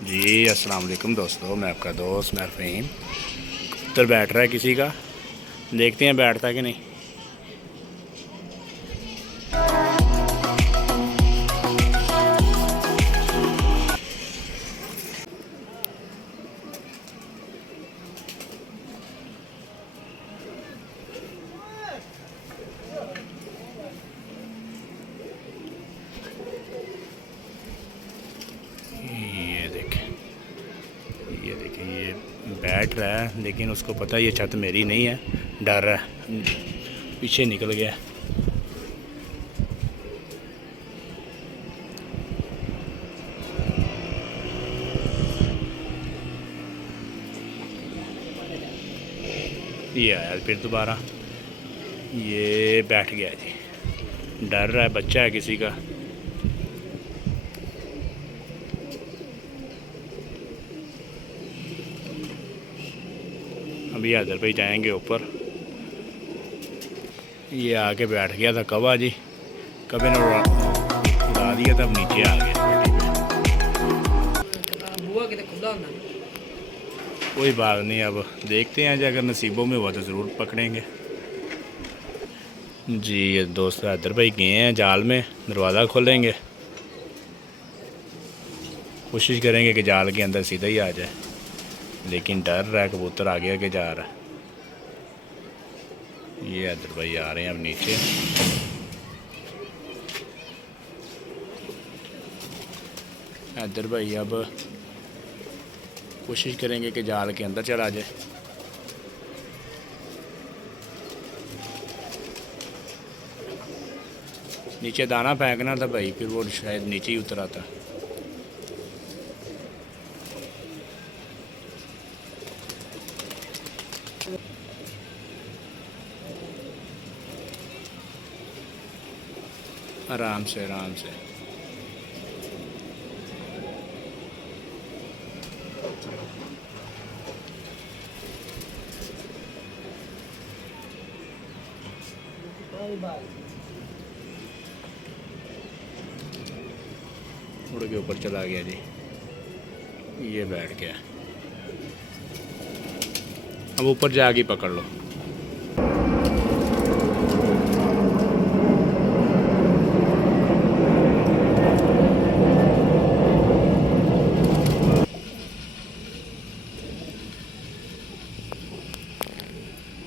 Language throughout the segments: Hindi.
जी अस्सलाम वालेकुम दोस्तों, मैं आपका दोस्त मैं फ़हीम। कबूतर बैठ रहा है किसी का, देखते हैं बैठता है कि नहीं। ये देखें, ये देखें, ये बैठ रहा है लेकिन उसको पता है ये छत मेरी नहीं है, डर रहा है, पीछे निकल गया। ये आया फिर दोबारा, ये बैठ गया जी, डर रहा है, बच्चा है किसी का। अभी हैदर भाई जाएंगे ऊपर। ये आके बैठ गया था कवा जी, कभी ने उड़ा दिया था, अब नीचे आ गया। कोई बात नहीं, अब देखते हैं, अगर नसीबों में हुआ तो ज़रूर पकड़ेंगे। जी ये दोस्त हैदर भाई गए हैं जाल में, दरवाज़ा खोलेंगे, कोशिश करेंगे कि जाल के अंदर सीधा ही आ जाए, लेकिन डर रहा है, कबूतर आगे आगे जा रहा है। ये हैदर भाई आ रहे हैं अब नीचे। हैदर भाई अब कोशिश करेंगे कि जाल के अंदर चला जाए। नीचे दाना फेंकना था भाई, फिर वो शायद नीचे ही उतर आता। आराम से आराम से। उड़ के ऊपर चला गया जी, ये बैठ गया। अब ऊपर जाके पकड़ लो।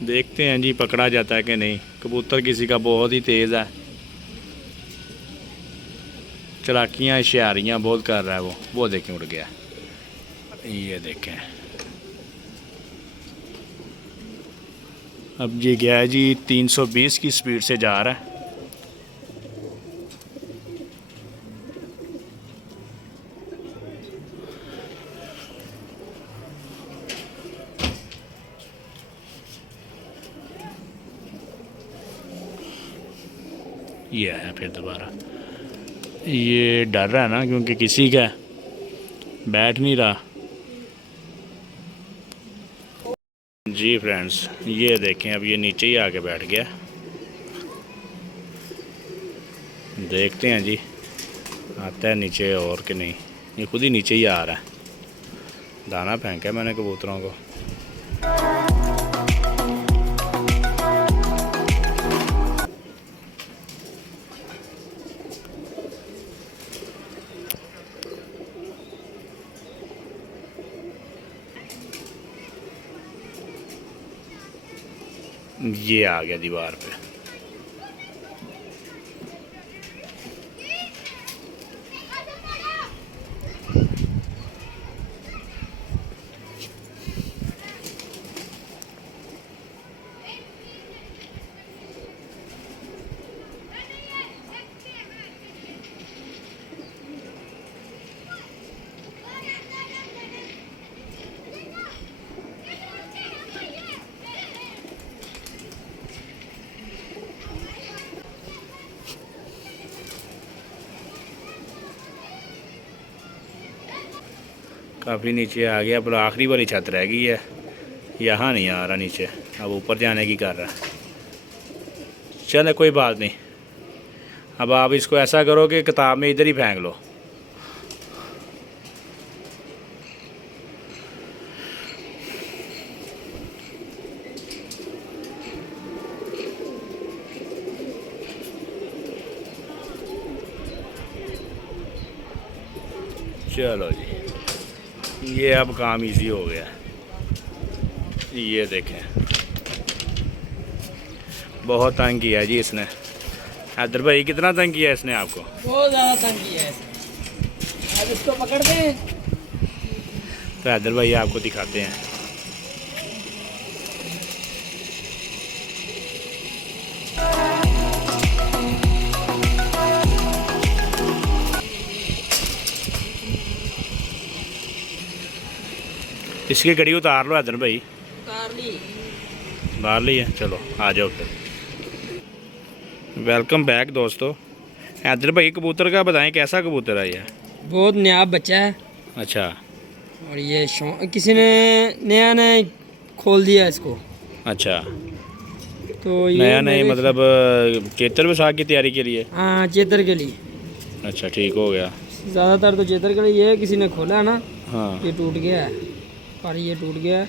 देखते हैं जी पकड़ा जाता है कि नहीं। कबूतर किसी का बहुत ही तेज़ है, चलाकियाँ इशारियाँ बहुत कर रहा है वो देखें उड़ गया। ये देखें, अब ये गया है जी, 320 की स्पीड से जा रहा है। ये आया फिर दोबारा, ये डर रहा है ना, क्योंकि किसी का बैठ नहीं रहा। जी फ्रेंड्स, ये देखें, अब ये नीचे ही आके बैठ गया। देखते हैं जी आता है नीचे और कि नहीं। ये खुद ही नीचे ही आ रहा है, दाना फेंका है मैंने कबूतरों को। ये आ गया दीवार पे। काफ़ी नीचे आ गया, पर आखिरी वाली छत रह गई है, यहाँ नहीं आ रहा नीचे, अब ऊपर जाने की कर रहा है। चले कोई बात नहीं, अब आप इसको ऐसा करो कि किताब में इधर ही फेंक लो। चलो जी, ये अब काम इजी हो गया। ये देखें, बहुत तंग किया जी इसने। हैदर भाई कितना तंग किया इसने आपको? बहुत ज़्यादा तंग किया है इसने। अब इसको पकड़ दें। तो हैदर भाई आपको दिखाते हैं। इसकी कड़ी उतार लो हैदर भाई। उतार ली। उतार ली है, चलो आ जाओ फिर। वेलकम बैक दोस्तों। हैदर भाई कबूतर का बताएं, कैसा कबूतर है ये? बहुत नया बच्चा है। अच्छा और ये किसी ने नया नया खोल दिया इसको। अच्छा, तो ये नया नहीं मतलब चेतर बैसाख की तैयारी के लिए? हाँ, चेतर के लिए। अच्छा ठीक हो गया। ज़्यादातर तो चेतर के लिए है, किसी ने खोला है ना। हाँ, ये टूट गया है, पर ये टूट गया है।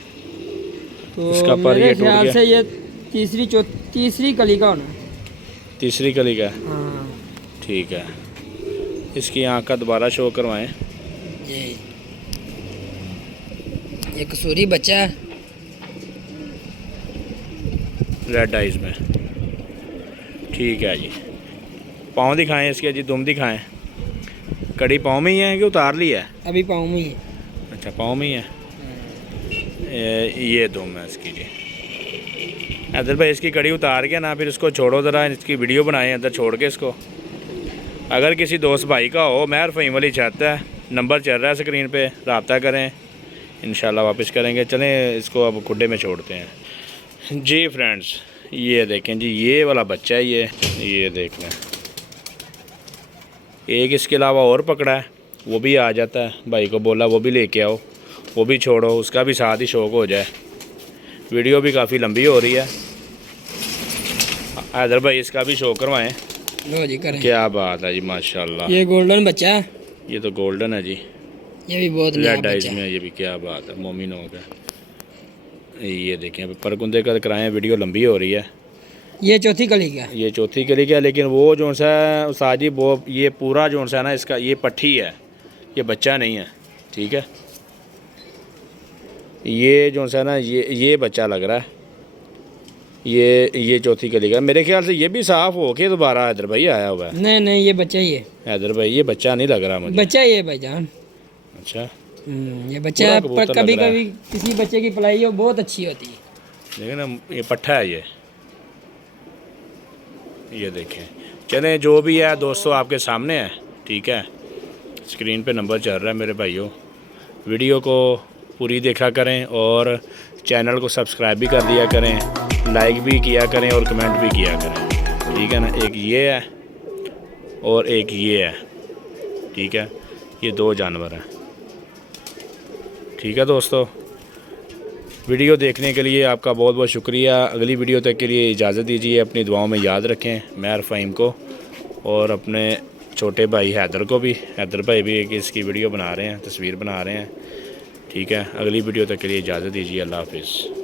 तो इसका पर मेरे ये टूट ख्याल गया। से ये तीसरी कली का होना है। तीसरी कली का? हाँ, ठीक है। इसकी आँख का दोबारा शो करवाएं। ये कसूरी बच्चा है। रेड आइज में, ठीक है जी। पाँव दिखाएं इसके जी, दुम दिखाएं। कड़ी पाँव में ही है कि उतार ली है? अभी पाँव में ही है। अच्छा पाँव में ही है। ये दुम है इसकी जी। हैदर भाई इसकी कड़ी उतार के ना फिर इसको छोड़ो ज़रा, इसकी वीडियो बनाएं अंदर छोड़ के इसको। अगर किसी दोस्त भाई का हो, महर फ़हीम वाली छत है, नंबर चल रहा है स्क्रीन पे, रब्ता करें, इंशाल्लाह वापस करेंगे। चलें इसको अब खुड्डे में छोड़ते हैं जी। फ्रेंड्स ये देखें जी, ये वाला बच्चा है ये देख लें। एक इसके अलावा और पकड़ा है, वो भी आ जाता है। भाई को बोला वो भी लेके आओ, वो भी छोड़ो, उसका भी साथ ही शौक हो जाए। वीडियो भी काफ़ी लंबी हो रही है। हैदर भाई इसका भी शो करवाएं। लो जी करें। क्या बात है जी, माशाल्लाह। ये गोल्डन बच्चा है। ये तो गोल्डन है जी, ये भी बहुत नया रेड आइज बच्चा में है। ये भी, क्या बात है, मोमिन हो गया। ये देखें, अभी परकुंदे का कराएं, वीडियो लंबी हो रही है। ये चौथी कली का। ये चौथी कली का, लेकिन वो जो सा साजी वो ये पूरा जो सा ना इसका ये पट्टी है, ये बच्चा नहीं है, ठीक है। ये जो सा ना ये बच्चा लग रहा है। ये चौथी कली का, मेरे ख्याल से ये भी साफ़ हो के दोबारा हैदर भाई आया हुआ है। नहीं ये बच्चा ही है। हैदर भाई ये बच्चा नहीं लग रहा मुझे। बच्चा ही है भाईजान। अच्छा ये बच्चा है, पूरा पर कबूतर कभी लग रहा कभी किसी बच्चे की पलाई हो बहुत अच्छी होती है। देखें ना, ये पट्ठा है ये देखें। चलें जो भी है दोस्तों आपके सामने है, ठीक है। स्क्रीन पे नंबर चल रहा है मेरे भाइयों। वीडियो को पूरी देखा करें और चैनल को सब्सक्राइब भी कर दिया करें, लाइक भी किया करें और कमेंट भी किया करें, ठीक है ना। एक ये है और एक ये है, ठीक है। ये दो जानवर हैं, ठीक है दोस्तों। वीडियो देखने के लिए आपका बहुत बहुत शुक्रिया। अगली वीडियो तक के लिए इजाज़त दीजिए। अपनी दुआओं में याद रखें महर फ़हीम को और अपने छोटे भाई हैदर को भी। हैदर भाई भी एक इसकी वीडियो बना रहे हैं, तस्वीर बना रहे हैं, ठीक है। अगली वीडियो तक के लिए इजाज़त दीजिए। अल्लाह हाफिज़।